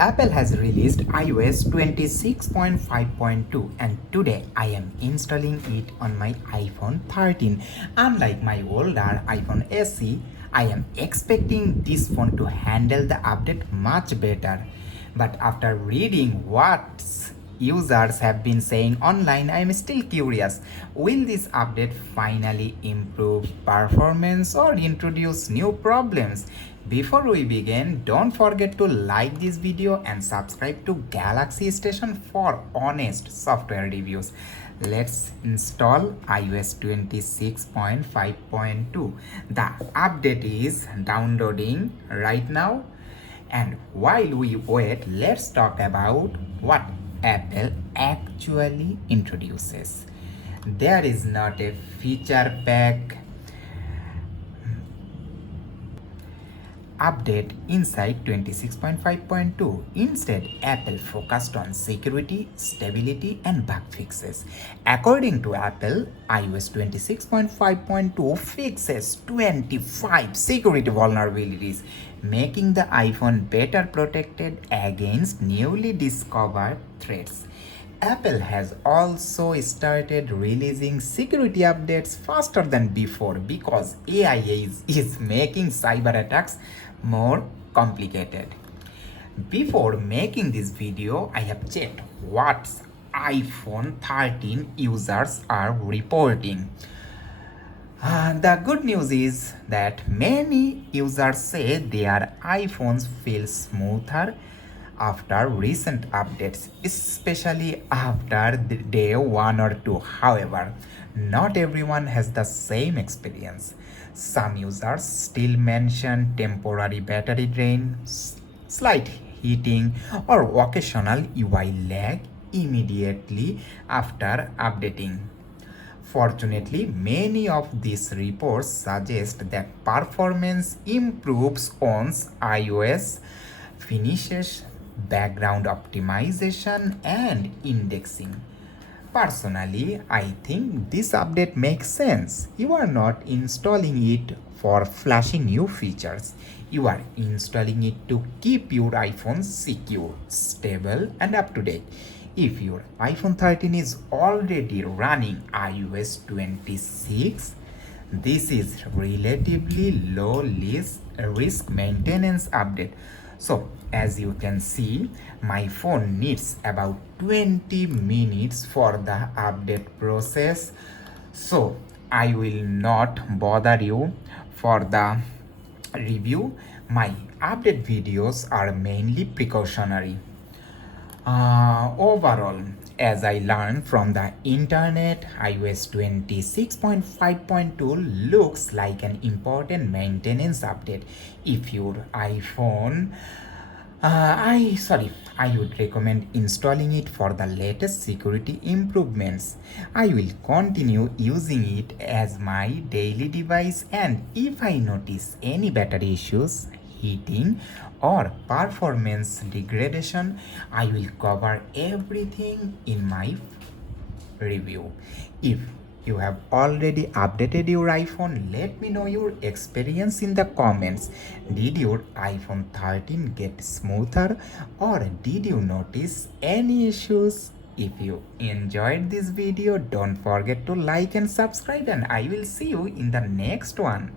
Apple has released iOS 26.5.2 and today I am installing it on my iPhone 13. Unlike my older iPhone SE, I am expecting this phone to handle the update much better. But after reading what users have been saying online, I am still curious. Will this update finally improve performance or introduce new problems? Before we begin, don't forget to like this video and subscribe to Galaxy Station for honest software reviews. Let's install iOS 26.5.2. The update is downloading right now. And while we wait, let's talk about what Apple actually introduces. There is not a feature pack update inside 26.5.2. Instead, Apple focused on security, stability, and bug fixes. According to Apple, iOS 26.5.2 fixes 25 security vulnerabilities, making the iPhone better protected against newly discovered threats. Apple has also started releasing security updates faster than before because AI is making cyber attacks more complicated. Before making this video, I have checked what iPhone 13 users are reporting. The good news is that many users say their iPhones feel smoother after recent updates, especially after the day 1 or 2. However, not everyone has the same experience. Some users still mention temporary battery drain, slight heating, or occasional UI lag immediately after updating. Fortunately, many of these reports suggest that performance improves once iOS finishes background optimization and indexing. Personally, I think this update makes sense. You are not installing it for flashy new features. You are installing it to keep your iPhone secure, stable, and up to date. If your iPhone 13 is already running iOS 26, this is relatively low risk maintenance update. So as you can see, my phone needs about 20 minutes for the update process. So I will not bother you for the review. My update videos are mainly precautionary. Overall, as I learned from the internet, iOS 26.5.2 looks like an important maintenance update. If your iPhone, I would recommend installing it for the latest security improvements. I will continue using it as my daily device, and if I notice any battery issues, heating, or performance degradation, I will cover everything in my review. If you have already updated your iPhone, let me know your experience in the comments. Did your iPhone 13 get smoother or did you notice any issues? If you enjoyed this video, don't forget to like and subscribe, and I will see you in the next one.